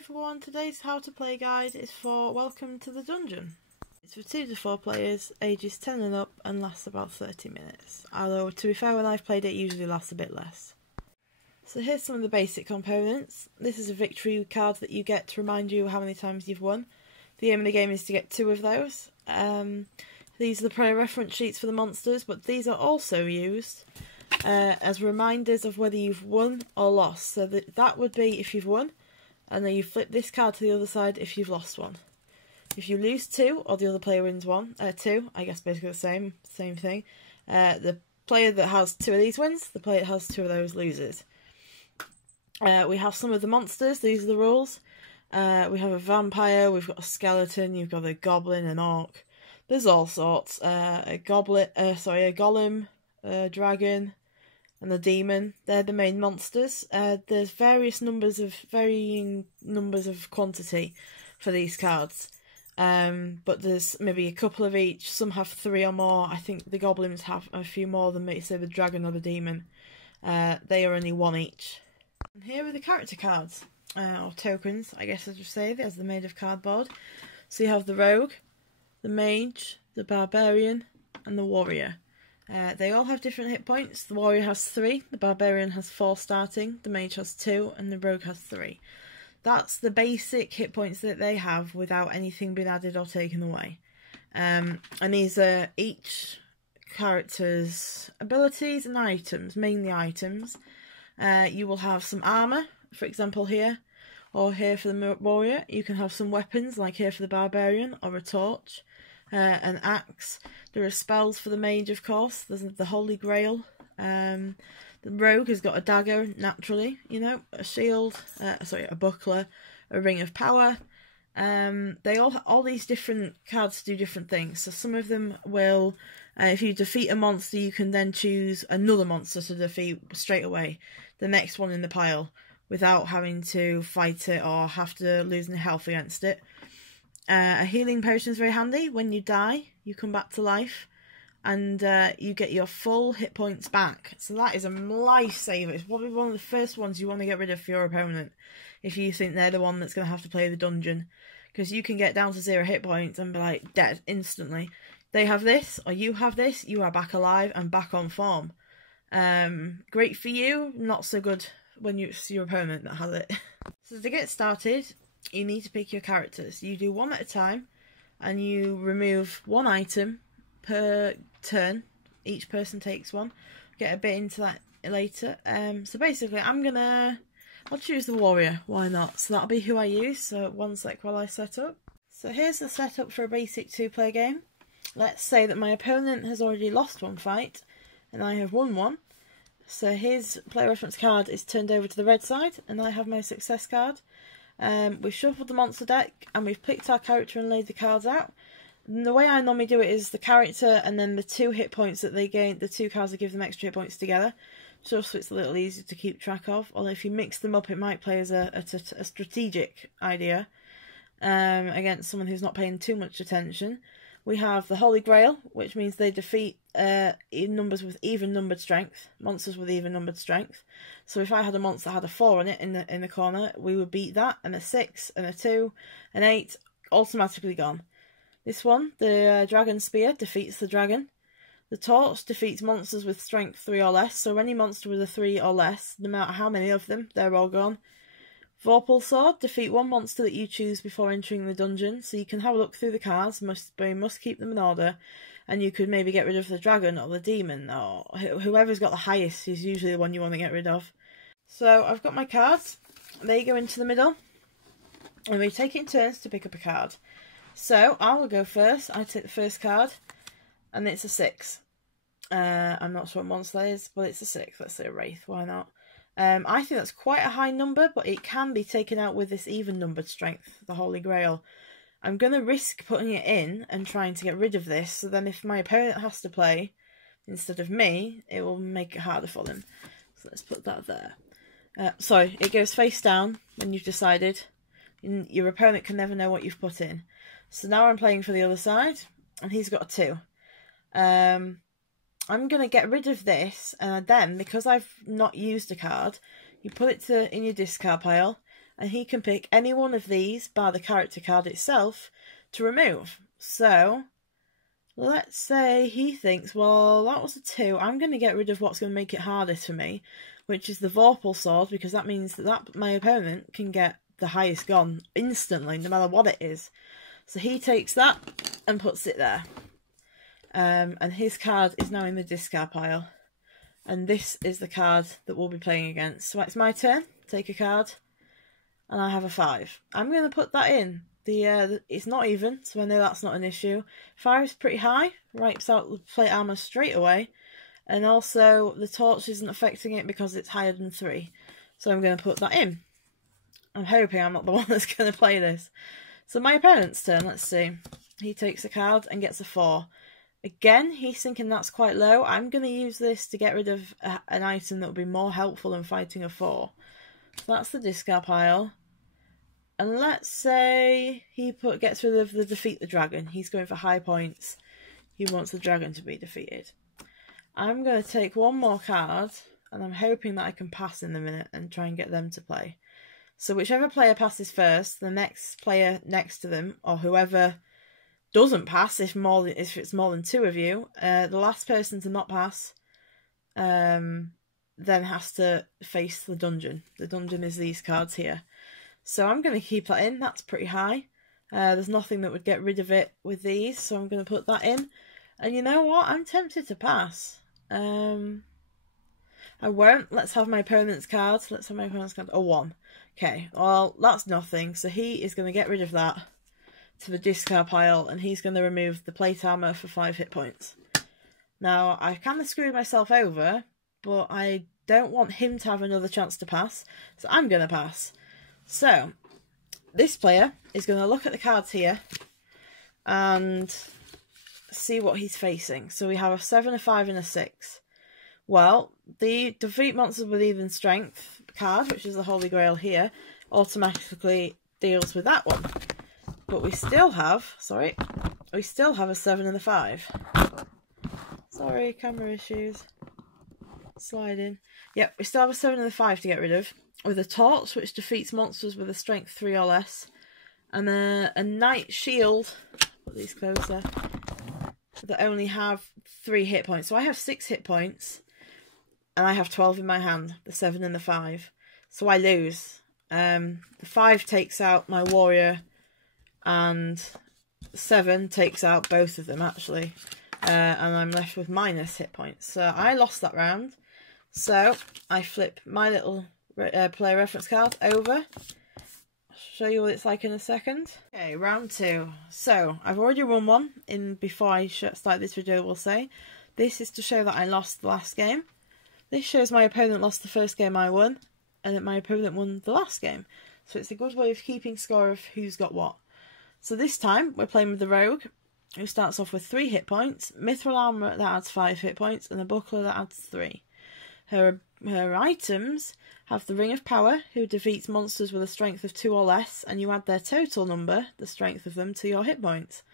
everyone, today's how to play guide is for Welcome to the Dungeon. It's for 2 to 4 players, ages 10 and up, and lasts about 30 minutes. Although, to be fair, when I've played it, it usually lasts a bit less. So here's some of the basic components. This is a victory card that you get to remind you how many times you've won. The aim of the game is to get 2 of those. These are the player reference sheets for the monsters, but these are also used as reminders of whether you've won or lost. So that would be if you've won, and then you flip this card to the other side if you've lost one. If you lose 2, or the other player wins 2, I guess basically the same thing. The player that has 2 of these wins, the player that has 2 of those loses. We have some of the monsters, these are the rules. We have a vampire, we've got a skeleton, you've got a goblin, an orc. There's all sorts. A golem, a dragon, and the demon. They're the main monsters. There's varying numbers of quantity for these cards. But there's maybe a couple of each. Some have 3 or more. I think the goblins have a few more than maybe say the dragon or the demon. They are only 1 each. And here are the character cards, or tokens, I guess I should say, as they're made of cardboard. So you have the rogue, the mage, the barbarian, and the warrior. They all have different hit points. The warrior has 3, the barbarian has 4 starting, the mage has 2, and the rogue has 3. That's the basic hit points that they have without anything being added or taken away. And these are each character's abilities and items, mainly items. You will have some armour, for example here, or here for the warrior. You can have some weapons, like here for the barbarian, or a torch, an axe. There are spells for the mage, of course. There's the Holy Grail. The rogue has got a dagger, naturally, you know, a shield, a buckler, a ring of power. They all these different cards do different things. So some of them will, if you defeat a monster, you can then choose another monster to defeat straight away, the next one in the pile, without having to fight it or have to lose any health against it. A healing potion is very handy. When you die, you come back to life, and you get your full hit points back. So that is a lifesaver. It's probably one of the first ones you want to get rid of for your opponent, if you think they're the one that's going to have to play the dungeon. Because you can get down to 0 hit points and be like dead instantly. They have this, or you have this, you are back alive and back on form. Great for you, not so good when it's your opponent that has it. So to get started, you need to pick your characters. You do 1 at a time, and you remove 1 item per turn. Each person takes 1. Get a bit into that later. So basically, I'll choose the warrior. Why not? So that'll be who I use. So 1 sec while I set up. So here's the setup for a basic 2-player game. Let's say that my opponent has already lost 1 fight, and I have won 1. So his player reference card is turned over to the red side, and I have my success card. We've shuffled the monster deck, and we've picked our character and laid the cards out. And the way I normally do it is the character and then the 2 hit points that they gain, the 2 cards that give them extra hit points together, just so it's a little easier to keep track of. Although if you mix them up, it might play as a strategic idea against someone who's not paying too much attention. We have the Holy Grail, which means they defeat numbers with even numbered strength, monsters with even numbered strength. So if I had a monster that had a 4 on it in the corner, we would beat that, and a 6, and a 2, an 8, automatically gone. This one, the Dragon Spear, defeats the dragon. The Torch defeats monsters with strength 3 or less, so any monster with a 3 or less, no matter how many of them, they're all gone. Vorpal Sword, defeat 1 monster that you choose before entering the dungeon, so you can have a look through the cards, but you must keep them in order, and you could maybe get rid of the dragon or the demon, or whoever's got the highest is usually the one you want to get rid of. So I've got my cards, they go into the middle, and we take it in turns to pick up a card. So I will go first. I take the first card, and it's a 6. I'm not sure what monster that is, but it's a 6. Let's say a Wraith, why not? I think that's quite a high number, but it can be taken out with this even numbered strength, the Holy Grail. I'm going to risk putting it in and trying to get rid of this, so then if my opponent has to play instead of me, it will make it harder for them. So let's put that there. Sorry, it goes face down when you've decided. Your opponent can never know what you've put in. So now I'm playing for the other side, and he's got a 2. I'm going to get rid of this, and then, because I've not used a card, you put it in your discard pile, and he can pick any one of these, bar the character card itself, to remove. So, let's say he thinks, well, that was a 2. I'm going to get rid of what's going to make it hardest for me, which is the Vorpal Sword, because that means that my opponent can get the highest gone instantly, no matter what it is. So he takes that and puts it there. And his card is now in the discard pile. And this is the card that we'll be playing against. So it's my turn. Take a card. And I have a 5. I'm going to put that in. It's not even, so I know that's not an issue. 5 is pretty high. Wipes out the plate armor straight away. And also, the torch isn't affecting it because it's higher than 3. So I'm going to put that in. I'm hoping I'm not the one that's going to play this. So my opponent's turn, let's see. He takes a card and gets a 4. Again, he's thinking that's quite low. I'm going to use this to get rid of an item that will be more helpful in fighting a 4. So that's the discard pile. And let's say he gets rid of the defeat the dragon. He's going for high points. He wants the dragon to be defeated. I'm going to take one more card, and I'm hoping that I can pass in a minute and try and get them to play. So whichever player passes first, the next player next to them, or whoever doesn't pass, if it's more than 2 of you, the last person to not pass then has to face the dungeon. The dungeon is these cards here. So I'm going to keep that in. That's pretty high. There's nothing that would get rid of it with these, so I'm going to put that in. And you know what? I'm tempted to pass. I won't. Let's have my opponent's card. Let's have my opponent's card. A 1. Okay, well, that's nothing. So he is going to get rid of that to the discard pile, and he's going to remove the plate armor for 5 hit points. Now, I kind of screwed myself over, but I don't want him to have another chance to pass, so I'm going to pass. So, this player is going to look at the cards here and see what he's facing. So we have a 7, a 5, and a 6. Well, the defeat monsters with even strength card, which is the Holy Grail here, automatically deals with that one. But we still have, a 7 and a 5. Sorry, camera issues. Sliding. Yep, we still have a 7 and a 5 to get rid of. With a torch, which defeats monsters with a strength 3 or less. And a knight shield, put these closer, that only have 3 hit points. So I have 6 hit points, and I have 12 in my hand, the 7 and the 5. So I lose. The 5 takes out my warrior, and 7 takes out both of them, actually. And I'm left with minus hit points. So I lost that round. So I flip my little player reference card over. I'll show you what it's like in a second. Okay, round 2. So I've already won one before I start this video, we'll say. This is to show that I lost the last game. This shows my opponent lost the first game I won, and that my opponent won the last game. So it's a good way of keeping score of who's got what. So this time we're playing with the rogue, who starts off with 3 hit points, mithril armor that adds 5 hit points, and a buckler that adds 3. Her items have the Ring of Power, who defeats monsters with a strength of 2 or less, and you add their total number, the strength of them, to your hit points.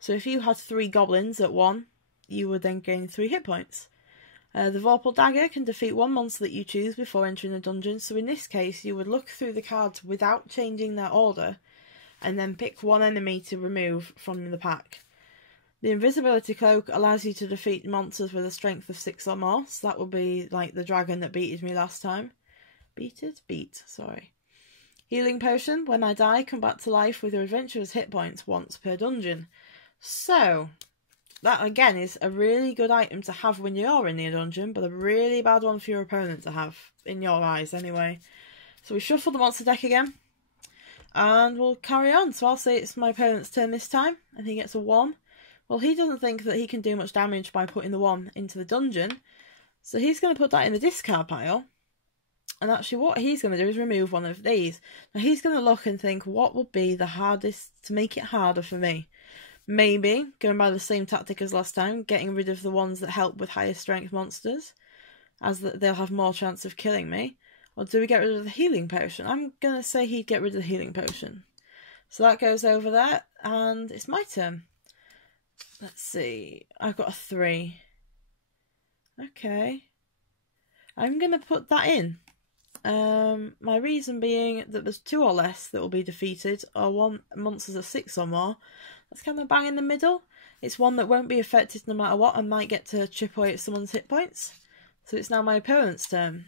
So if you had 3 goblins at 1, you would then gain 3 hit points. The Vorpal Dagger can defeat 1 monster that you choose before entering a dungeon, so in this case you would look through the cards without changing their order, and then pick 1 enemy to remove from the pack. The Invisibility Cloak allows you to defeat monsters with a strength of 6 or more, so that would be like the dragon that beated me last time. Sorry. Healing Potion, when I die, come back to life with your adventurer's hit points once per dungeon. So, that again is a really good item to have when you're in the dungeon, but a really bad one for your opponent to have, in your eyes anyway. So we shuffle the monster deck again, and we'll carry on. So I'll say it's my opponent's turn this time, and he gets a 1. Well, he doesn't think that he can do much damage by putting the 1 into the dungeon, so he's going to put that in the discard pile. And actually what he's going to do is remove one of these. Now he's going to look and think, what would be the hardest to make it harder for me? Maybe, going by the same tactic as last time, getting rid of the ones that help with higher strength monsters, as they'll have more chance of killing me. Or do we get rid of the healing potion? I'm going to say he'd get rid of the healing potion. So that goes over there, and it's my turn. Let's see, I've got a 3. Okay. I'm going to put that in. My reason being that there's 2 or less that will be defeated, or one monsters of 6 or more. That's kind of bang in the middle. It's one that won't be affected no matter what and might get to chip away at someone's hit points. So it's now my opponent's turn.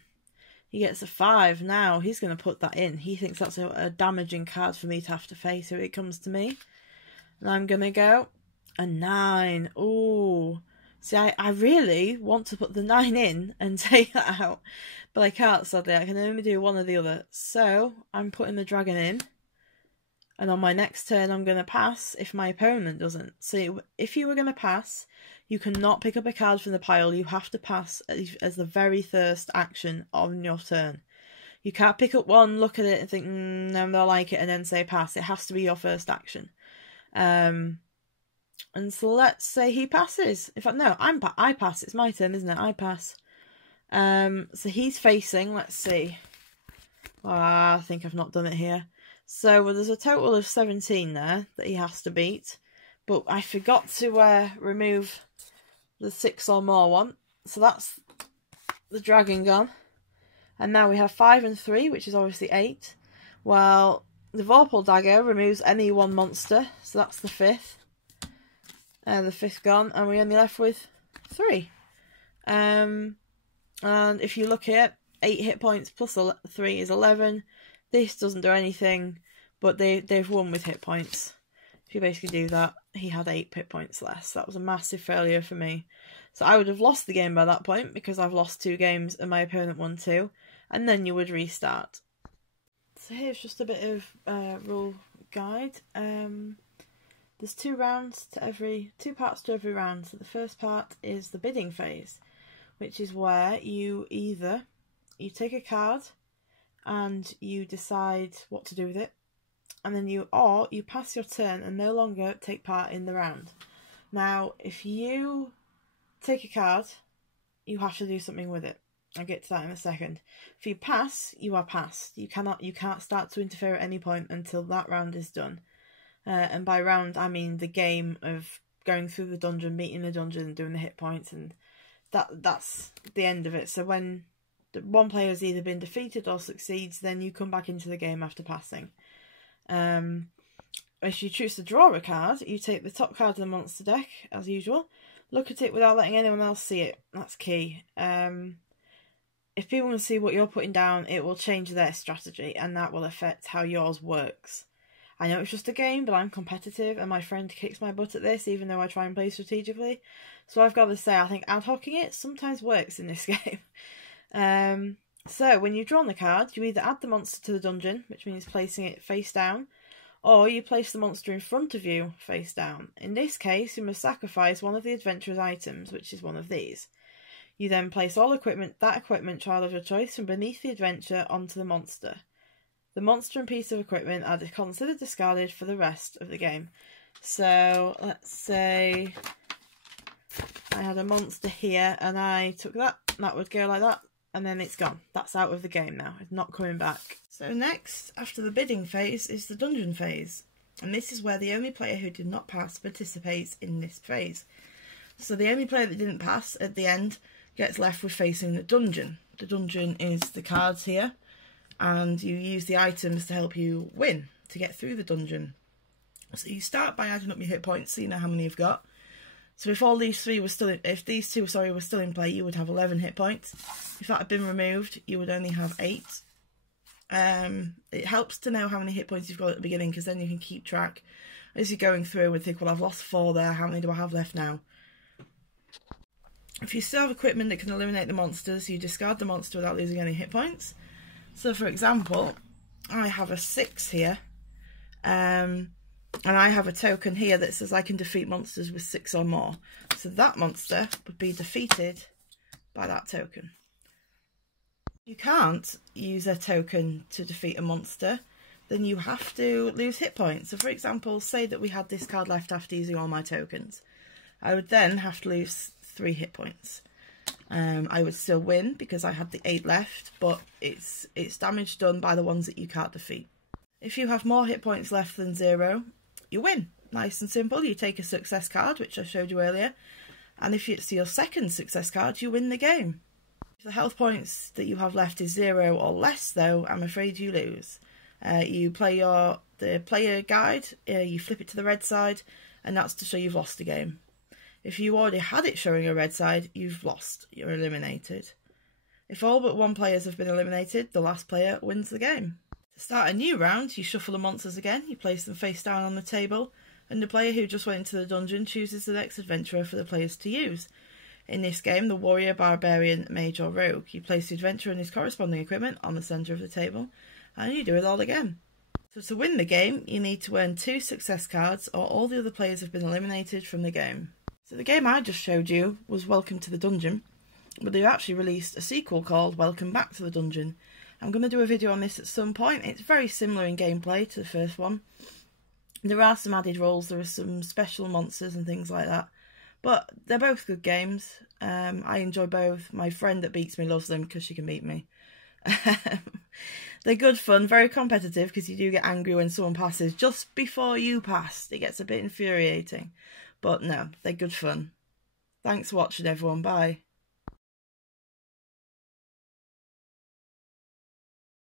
He gets a 5 now. He's going to put that in. He thinks that's a damaging card for me to have to face, so it comes to me. And I'm going to go a 9. Ooh. See, I really want to put the 9 in and take that out, but I can't, sadly. I can only do one or the other. So I'm putting the dragon in, and on my next turn I'm going to pass if my opponent doesn't. So if you were going to pass, you cannot pick up a card from the pile. You have to pass as the very first action on your turn. You can't pick up one, look at it and think, no, I don't like it, and then say pass. It has to be your first action. And so let's say he passes. In fact, no, I pass. It's my turn, isn't it? I pass. So he's facing, let's see. I think I've not done it here. So there's a total of 17 there that he has to beat. But I forgot to remove the 6 or more one. So that's the dragon gone. And now we have 5 and 3, which is obviously 8. Well, the Vorpal dagger removes any one monster. So that's the 5th. The 5th gone, and we're only left with 3. And if you look here, 8 hit points plus 3 is 11. This doesn't do anything, but they've won with hit points. If you basically do that, he had 8 hit points less. That was a massive failure for me. So I would have lost the game by that point, because I've lost 2 games and my opponent won 2. And then you would restart. So here's just a bit of rule guide. There's 2 parts to every round. So the first part is the bidding phase, which is where you take a card and you decide what to do with it, and then you pass your turn and no longer take part in the round. Now, if you take a card, you have to do something with it. I'll get to that in a second. If you pass, you are passed. You can't start to interfere at any point until that round is done. And by round, I mean the game of going through the dungeon, beating the dungeon, and doing the hit points, and that's the end of it. So when one player has either been defeated or succeeds, then you come back into the game after passing. If you choose to draw a card, you take the top card of the monster deck, as usual. Look at it without letting anyone else see it. That's key. If people can see what you're putting down, it will change their strategy, and that will affect how yours works. I know it's just a game, but I'm competitive, and my friend kicks my butt at this, even though I try and play strategically. So I've got to say, I think ad-hocing it sometimes works in this game. So when you've drawn the card, you either add the monster to the dungeon, which means placing it face down, or you place the monster in front of you face down. In this case, you must sacrifice one of the adventurer's items, which is one of these. You then place all that equipment child of your choice from beneath the adventure onto the monster. The monster and piece of equipment are considered discarded for the rest of the game. So, let's say I had a monster here and I took that would go like that, and then it's gone. That's out of the game now. It's not coming back. So next, after the bidding phase, is the dungeon phase. And this is where the only player who did not pass participates in this phase. So the only player that didn't pass at the end gets left with facing the dungeon. The dungeon is the cards here, and you use the items to help you win, to get through the dungeon. So you start by adding up your hit points so you know how many you've got. So if all these three were still in, if these two, were still in play, you would have 11 hit points. If that had been removed, you would only have 8. It helps to know how many hit points you've got at the beginning, because then you can keep track as you're going through and think, well, I've lost 4 there, how many do I have left now? If you still have equipment that can eliminate the monsters, you discard the monster without losing any hit points. So for example, I have a 6 here, and I have a token here that says I can defeat monsters with 6 or more. So that monster would be defeated by that token. You can't use a token to defeat a monster, then you have to lose hit points. So for example, say that we had this card left after using all my tokens. I would then have to lose 3 hit points. I would still win because I had the 8 left, but it's damage done by the ones that you can't defeat. If you have more hit points left than 0, you win. Nice and simple. You take a success card, which I showed you earlier, and if it's your second success card, you win the game. If the health points that you have left is 0 or less, though, I'm afraid you lose. You play the player guide, you flip it to the red side, and that's to show you've lost a game. If you already had it showing a red side, you've lost. You're eliminated. If all but one players have been eliminated, the last player wins the game. To start a new round, you shuffle the monsters again, you place them face down on the table, and the player who just went into the dungeon chooses the next adventurer for the players to use. In this game, the warrior, barbarian, mage or rogue. You place the adventurer and his corresponding equipment on the centre of the table, and you do it all again. So to win the game, you need to earn 2 success cards, or all the other players have been eliminated from the game. So the game I just showed you was Welcome to the Dungeon, but they actually released a sequel called Welcome Back to the Dungeon. I'm going to do a video on this at some point. It's very similar in gameplay to the first one. There are some added roles, there are some special monsters and things like that, but they're both good games. I enjoy both. My friend that beats me loves them because she can beat me. They're good fun, very competitive because you do get angry when someone passes just before you pass. It gets a bit infuriating. But no, they're good fun. Thanks for watching everyone, bye.